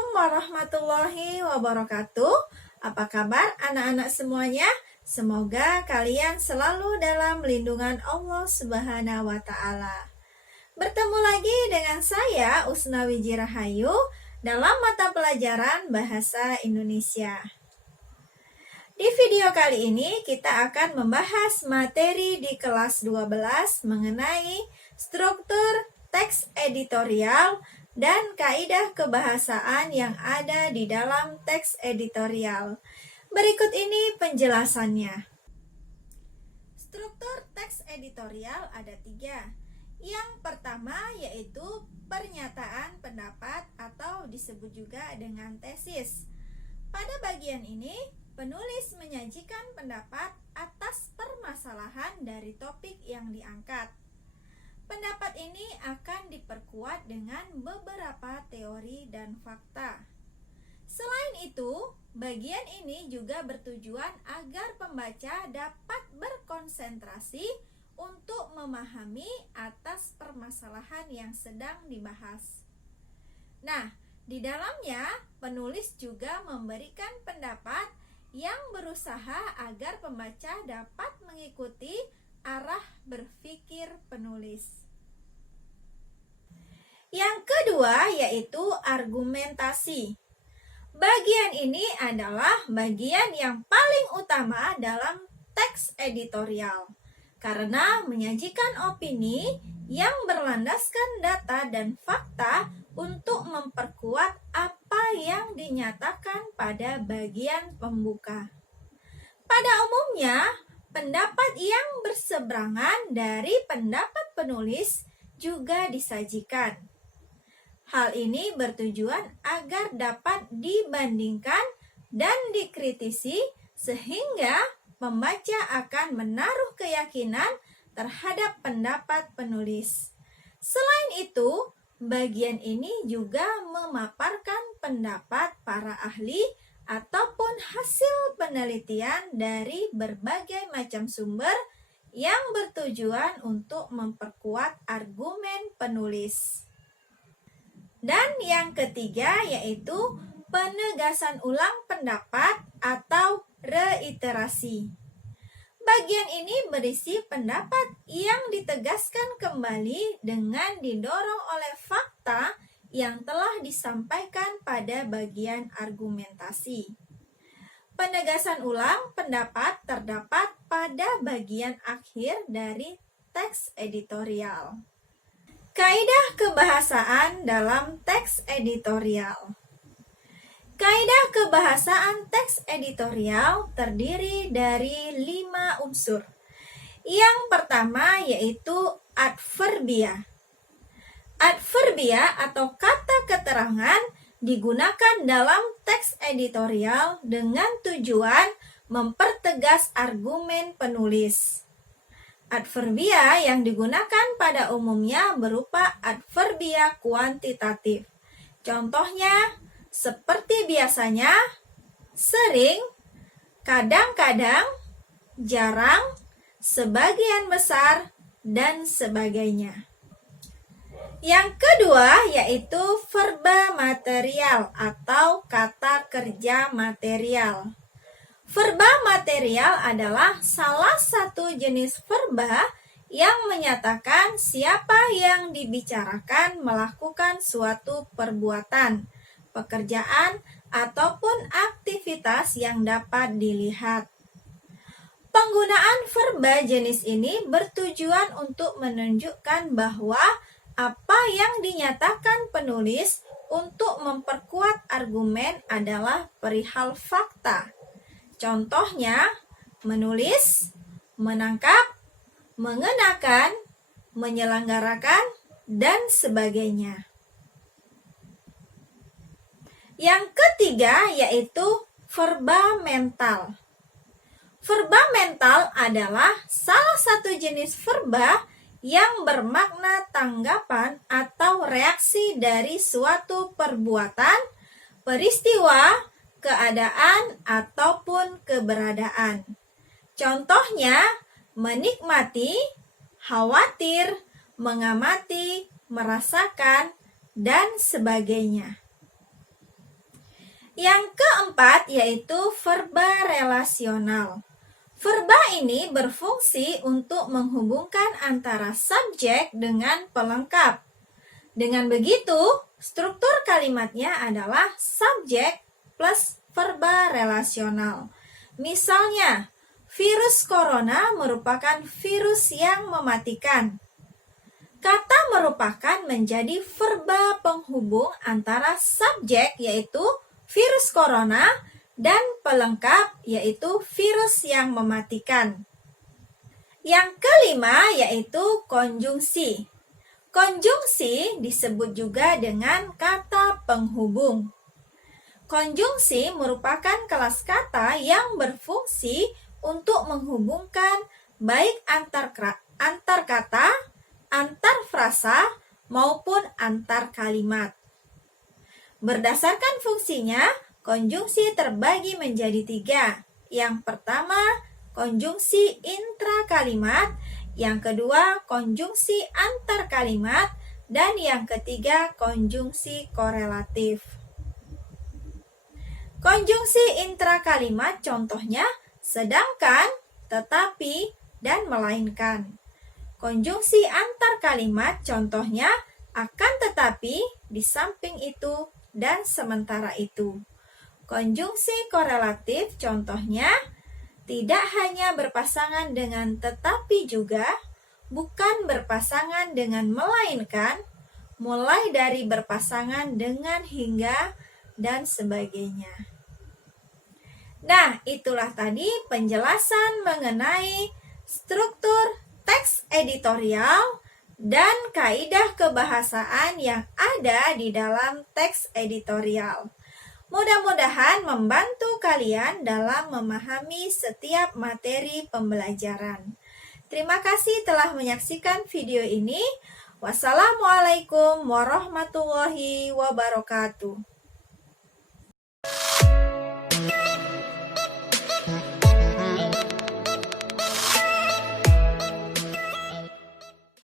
Assalamualaikum warahmatullahi wabarakatuh. Apa kabar anak-anak semuanya? Semoga kalian selalu dalam lindungan Allah Subhanahu wa Ta'ala. Bertemu lagi dengan saya Usna Wijirahayu dalam mata pelajaran Bahasa Indonesia. Di video kali ini kita akan membahas materi di kelas 12 mengenai struktur teks editorial dan kaidah kebahasaan yang ada di dalam teks editorial. Berikut ini penjelasannya. Struktur teks editorial ada 3. Yang pertama yaitu pernyataan pendapat atau disebut juga dengan tesis. Pada bagian ini, penulis menyajikan pendapat atas permasalahan dari topik yang diangkat. Pendapat ini akan diperkuat dengan beberapa teori dan fakta. Selain itu, bagian ini juga bertujuan agar pembaca dapat berkonsentrasi untuk memahami atas permasalahan yang sedang dibahas. Nah, di dalamnya penulis juga memberikan pendapat yang berusaha agar pembaca dapat mengikuti arah berpikir penulis. Yang kedua yaitu argumentasi. Bagian ini adalah bagian yang paling utama dalam teks editorial karena menyajikan opini yang berlandaskan data dan fakta untuk memperkuat apa yang dinyatakan pada bagian pembuka. Pada umumnya, pendapat yang berseberangan dari pendapat penulis juga disajikan. Hal ini bertujuan agar dapat dibandingkan dan dikritisi sehingga pembaca akan menaruh keyakinan terhadap pendapat penulis. Selain itu, bagian ini juga memaparkan pendapat para ahli ataupun hasil penelitian dari berbagai macam sumber yang bertujuan untuk memperkuat argumen penulis. Dan yang ketiga yaitu penegasan ulang pendapat atau reiterasi. Bagian ini berisi pendapat yang ditegaskan kembali dengan didorong oleh fakta yang telah disampaikan pada bagian argumentasi. Penegasan ulang pendapat terdapat pada bagian akhir dari teks editorial. Kaidah kebahasaan dalam teks editorial. Kaidah kebahasaan teks editorial terdiri dari 5 unsur. Yang pertama yaitu adverbia. Adverbia atau kata keterangan digunakan dalam teks editorial dengan tujuan mempertegas argumen penulis. Adverbia yang digunakan pada umumnya berupa adverbia kuantitatif. Contohnya seperti biasanya, sering, kadang-kadang, jarang, sebagian besar, dan sebagainya. Yang kedua yaitu verba material atau kata kerja material. Verba material adalah salah satu jenis verba yang menyatakan siapa yang dibicarakan melakukan suatu perbuatan, pekerjaan, ataupun aktivitas yang dapat dilihat. Penggunaan verba jenis ini bertujuan untuk menunjukkan bahwa apa yang dinyatakan penulis untuk memperkuat argumen adalah perihal fakta. Contohnya, menulis, menangkap, mengenakan, menyelenggarakan, dan sebagainya. Yang ketiga yaitu verba mental. Verba mental adalah salah satu jenis verba yang bermakna tanggapan atau reaksi dari suatu perbuatan, peristiwa, keadaan, ataupun keberadaan. Contohnya, menikmati, khawatir, mengamati, merasakan, dan sebagainya. Yang keempat yaitu verba relasional. Verba ini berfungsi untuk menghubungkan antara subjek dengan pelengkap. Dengan begitu, struktur kalimatnya adalah subjek plus verba relasional. Misalnya, virus corona merupakan virus yang mematikan. Kata merupakan menjadi verba penghubung antara subjek yaitu virus corona dan pelengkap yaitu virus yang mematikan. Yang kelima yaitu konjungsi. Konjungsi disebut juga dengan kata penghubung. Konjungsi merupakan kelas kata yang berfungsi untuk menghubungkan baik antar kata, antar frasa, maupun antar kalimat. Berdasarkan fungsinya, konjungsi terbagi menjadi 3. Yang pertama, konjungsi intrakalimat, yang kedua, konjungsi antar kalimat, dan yang ketiga, konjungsi korelatif. Konjungsi intrakalimat contohnya sedangkan, tetapi, dan melainkan. Konjungsi antar kalimat contohnya akan tetapi, di samping itu, dan sementara itu. Konjungsi korelatif contohnya tidak hanya berpasangan dengan tetapi juga, bukan berpasangan dengan melainkan, mulai dari berpasangan dengan hingga, dan sebagainya. Nah, itulah tadi penjelasan mengenai struktur teks editorial dan kaidah kebahasaan yang ada di dalam teks editorial. Mudah-mudahan membantu kalian dalam memahami setiap materi pembelajaran. Terima kasih telah menyaksikan video ini. Wassalamualaikum warahmatullahi wabarakatuh.